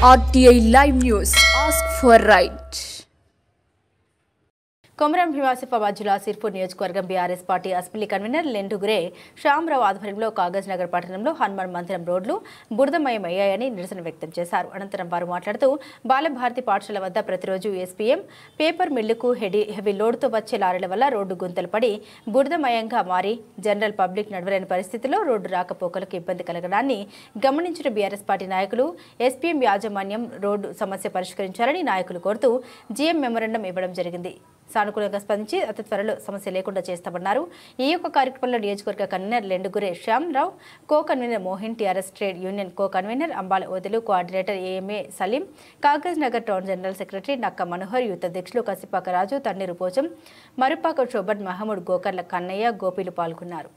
RTI Live News. Ask for right. Komaram భీమాసిఫాబాద్ జిల్లా సిర్పూర్ నియోజకవర్గం BRS party assembly convener Lendugure Shyamrao ఆధ్వర్యంలో కాగజ్ నగర్ పట్టణంలో హనుమాన్ మందిరం రోడ్లు బురదమయమయ్యాయని నిరసన వ్యక్తం చేశారు. అనంతరం వారు మాట్లాడుతూ బాలభారతి పాఠశాల వద్ద ప్రతిరోజు ఎస్పీఎం పేపర్ మిల్లుకు హెవీ లోడ్తో వచ్చే లారీల వల్ల రోడ్డు గుంతలు పడి బురదమయంగా మారి జనరల్ పబ్లిక్ నడవలేని పరిస్థితిలో రోడ్డు రాకపోకలకు ఇబ్బంది కలగడాన్ని గమనించిన బీఆర్ఎస్ పార్టీ నాయకులు ఎస్పీఎం యాజమాన్యం రోడ్డు సమస్య పరిష్కరించాలని నాయకులు కోరుతూ జీఎం మెమోరాండం ఇవ్వడం జరిగింది. సానుకూలంగా స్పందించి అతి త్వరలో సమస్య లేకుండా చేస్తామన్నారు. ఈ యొక్క కార్యక్రమంలో నియోజకవర్గ convener Lendugure Shyamrao, co convener Mohan, TRS trade union co convener Ambala Odelu, coordinator AMA Saleem, Kagaz Nagar town general secretary Nakka Manohar, youth అధ్యక్షులు కసిపాక రాజు, తన్నీరు పోచం, మరుపాక శోభన్, మహమూద్, గోకర్ల కన్నయ్య, గోపీలు పాల్గొన్నారు.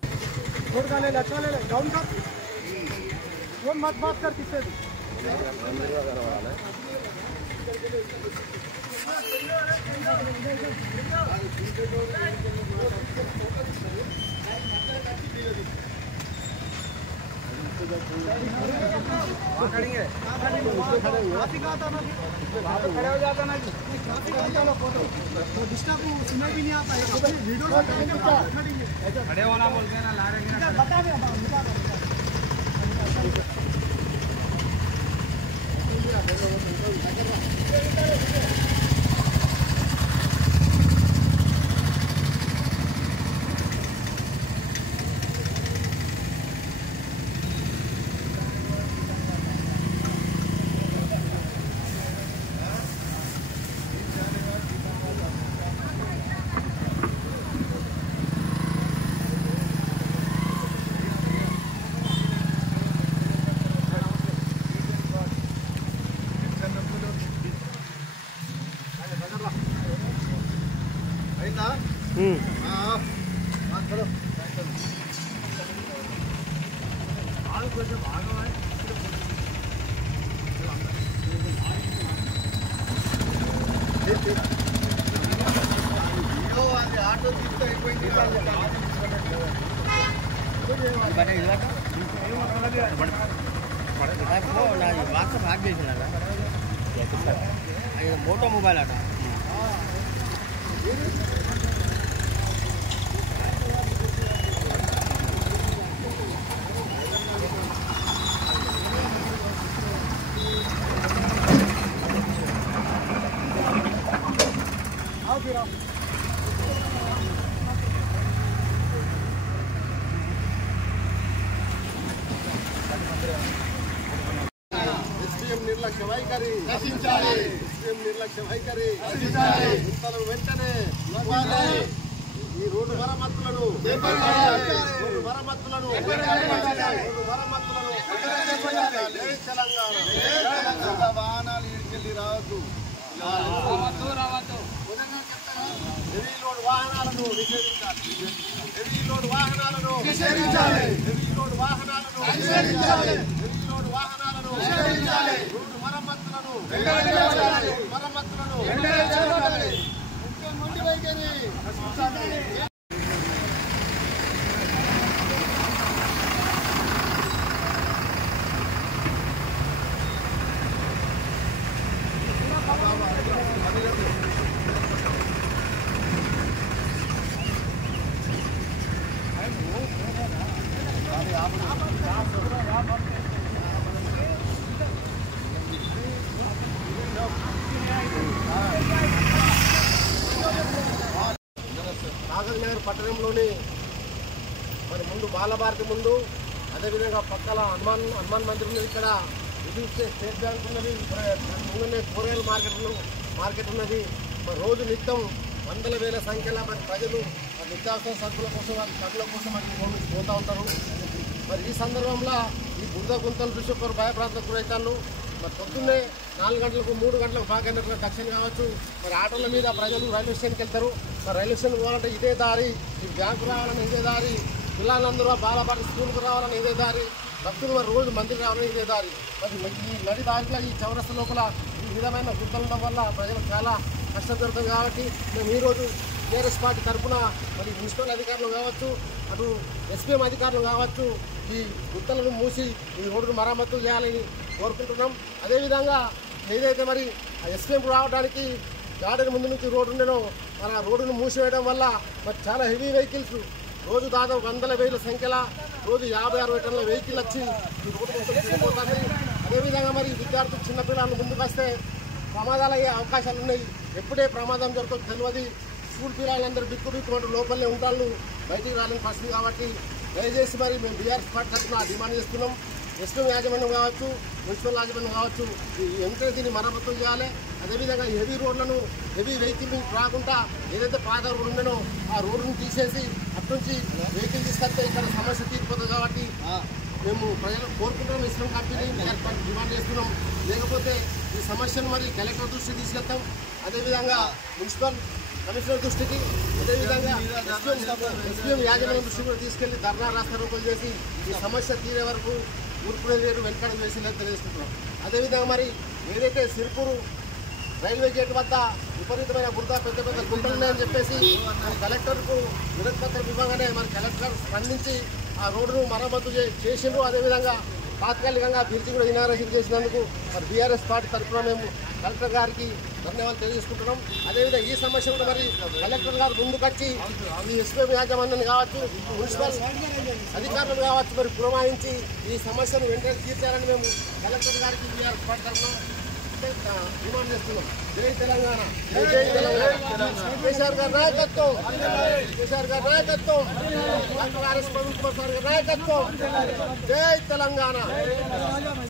खड़े होना बोलते हैं ना, ला रहे हैं मोटो मोबाइल आटा నిర్లక్ష్య వైఖరి నశించాలి. నిర్లక్ష్య వైఖరి గుంతలను వెంటనే ఈ రోడ్డు మరమ్మతులను తెలంగాణ వాహనాలు ఈడ్కెళ్ళి రావద్దు. హెవీ లోడ్ వాహనాలను నిషేధించాలి. హెవీ లోడ్ వాహనాలను నిషేధించాలి. హెవీ లోడ్ వాహనాలను నిషేధించాలి. హెవీ లోడ్ వాహనాలను నిషేధించాలి. రోడ్డు మరమ్మతులను మొండి వైఖరి కాగజ్ నగర్ పట్టణంలోని మరి ముందు బాలభారతి ముందు, అదేవిధంగా పక్కల హనుమాన్ మందిర్ ఉన్నది. ఇక్కడ ఇది స్టేట్ బ్యాంక్ ఉన్నది. ముందునే కూరగాయల మార్కెట్ ఉన్నది. మరి రోజు నిత్యం వందల వేల సంఖ్యలో మరి ప్రజలు నిత్యావసర సరుకుల కోసం, వారి సరుకుల కోసం మరి రోడ్డు పోతూ ఉంటారు. మరి ఈ సందర్భంలో ఈ బురద గుంతలు చూసి ఒకరు భయప్రాంతం గురవుతారు. మరి పొద్దున్నే 4 గంటలకు 3 గంటలకు బాగా దక్షిణ కావచ్చు. మరి ఆటోల మీద ప్రజలు రైల్వే స్టేషన్కి వెళ్తారు. మరి రైల్వే స్టేషన్ పోవాలంటే ఇదే దారి, ఈ బ్యాంకు రావాలని ఇదే దారి, పిల్లలందరూ బాలపాటి స్కూల్కి రావాలని ఇదే దారి, భక్తులు మరి రోజు మందికి రావాలని ఇదే దారి. మరి ఈ నడి దారిలో ఈ చౌరస్తా లోపల ఈ విధమైన గుంతలు ఉండడం వల్ల ప్రజలకు చాలా కష్టం జరుగుతుంది. కాబట్టి మేము ఈరోజు టీఆర్ఎస్ పార్టీ తరఫున మరి మున్సిపల్ అధికారులు కావచ్చు, అటు ఎస్పీఎం అధికారులు కావచ్చు, ఈ గుంతలను మూసి ఈ రోడ్డు మరమ్మతులు చేయాలని కోరుకుంటున్నాం. అదేవిధంగా ఏదైతే మరి ఎస్కేఎం రావడానికి గార్డెన్ ముందు నుంచి రోడ్డు ఉండేనో మరి ఆ రోడ్డును మూసివేయడం వల్ల మరి చాలా హెవీ వెహికల్స్ రోజు దాదాపు వందల వేల సంఖ్యలో రోజు 50-60 టన్నుల వెహికల్ వచ్చి ఈ రోడ్డు మొత్తం తిరిగిపోతుంది. అదేవిధంగా మరి విద్యార్థులు చిన్నపిల్లలు ముందుకు వస్తే ప్రమాదాలు అయ్యే అవకాశాలు ఉన్నాయి. ఎప్పుడే ప్రమాదం జరుగుతుందో తెలియదు. స్కూల్ పిల్లలందరూ బిక్కు లోపలనే ఉంటారు, బయటికి రాలేని పరిస్థితి. కాబట్టి దయచేసి మరి మేము బీఆర్ఎస్ పార్టీ తరఫున డిమాండ్ చేస్తున్నాం. ఎస్కేఎం యాజమాన్యం కావచ్చు, మున్సిపల్ యాజమాన్యం కావచ్చు, వెంటనే దీన్ని మరమ్మతులు చేయాలి. అదేవిధంగా హెవీ రోడ్లను హెవీ వెహికల్ రాకుండా ఏదైతే పాత రోడ్డు ఉండేనో ఆ రోడ్డును తీసేసి అట్నుంచి వెహికల్ తీసుకొస్తే ఇక్కడ సమస్య తీరిపోతుంది. కాబట్టి మేము ప్రజలు కోరుకుంటున్నాం, ఇస్లాం కంపెనీ డిమాండ్ చేస్తున్నాం. లేకపోతే ఈ సమస్యను మరి కలెక్టర్ దృష్టికి తీసుకెళ్తాం. అదేవిధంగా మున్సిపల్ కమిషనర్ దృష్టికి, అదేవిధంగా ఎస్కేఎం యాజమాన్యం దృష్టికి కూడా తీసుకెళ్లి ధర్నా రాస్తారోకలు చేసి ఈ సమస్య తీరే వరకు ఊరుకునే రేటు వెనకడం చేసిందని తెలియజేస్తున్నాం. అదేవిధంగా మరి ఏదైతే సిరిపూరు రైల్వే గేట్ వద్ద విపరీతమైన బురద పెద్ద పెద్ద గుంటలు ఉన్నాయని చెప్పేసి కలెక్టర్కు వినతిపత్రం ఇవ్వగానే మరి కలెక్టర్ స్పందించి ఆ రోడ్డును మరమ్మతు చేసిండ్రు. అదేవిధంగా తాత్కాలికంగా బ్రిడ్జి కూడా ఇనాగ్రేషన్ చేసినందుకు మరి బీఆర్ఎస్ పార్టీ తరఫున మేము కలెక్టర్ గారికి ధన్యవాదాలు తెలియజేసుకుంటున్నాం. అదేవిధంగా ఈ సమస్య కూడా మరి కలెక్టర్ గారు ముందుకొచ్చి ఈ ఎస్కేఎం యాజమాన్యాన్ని కావచ్చు, మున్సిపల్ అధికారులు కావచ్చు మరి పురమాయించి ఈ సమస్యను వెంటనే తీర్చాలని మేము కలెక్టర్ గారికి బీఆర్ఎస్ పార్టీ తరఫున డిమాండ్ చేస్తున్నాం. జై తెలంగాణ, జై తెలంగాణ. కేసీఆర్ గారి నాయకత్వం, కేసీఆర్ గారి నాయకత్వం, doctor RS Praveen Kumar sir గారి నాయకత్వం. జై తెలంగాణ.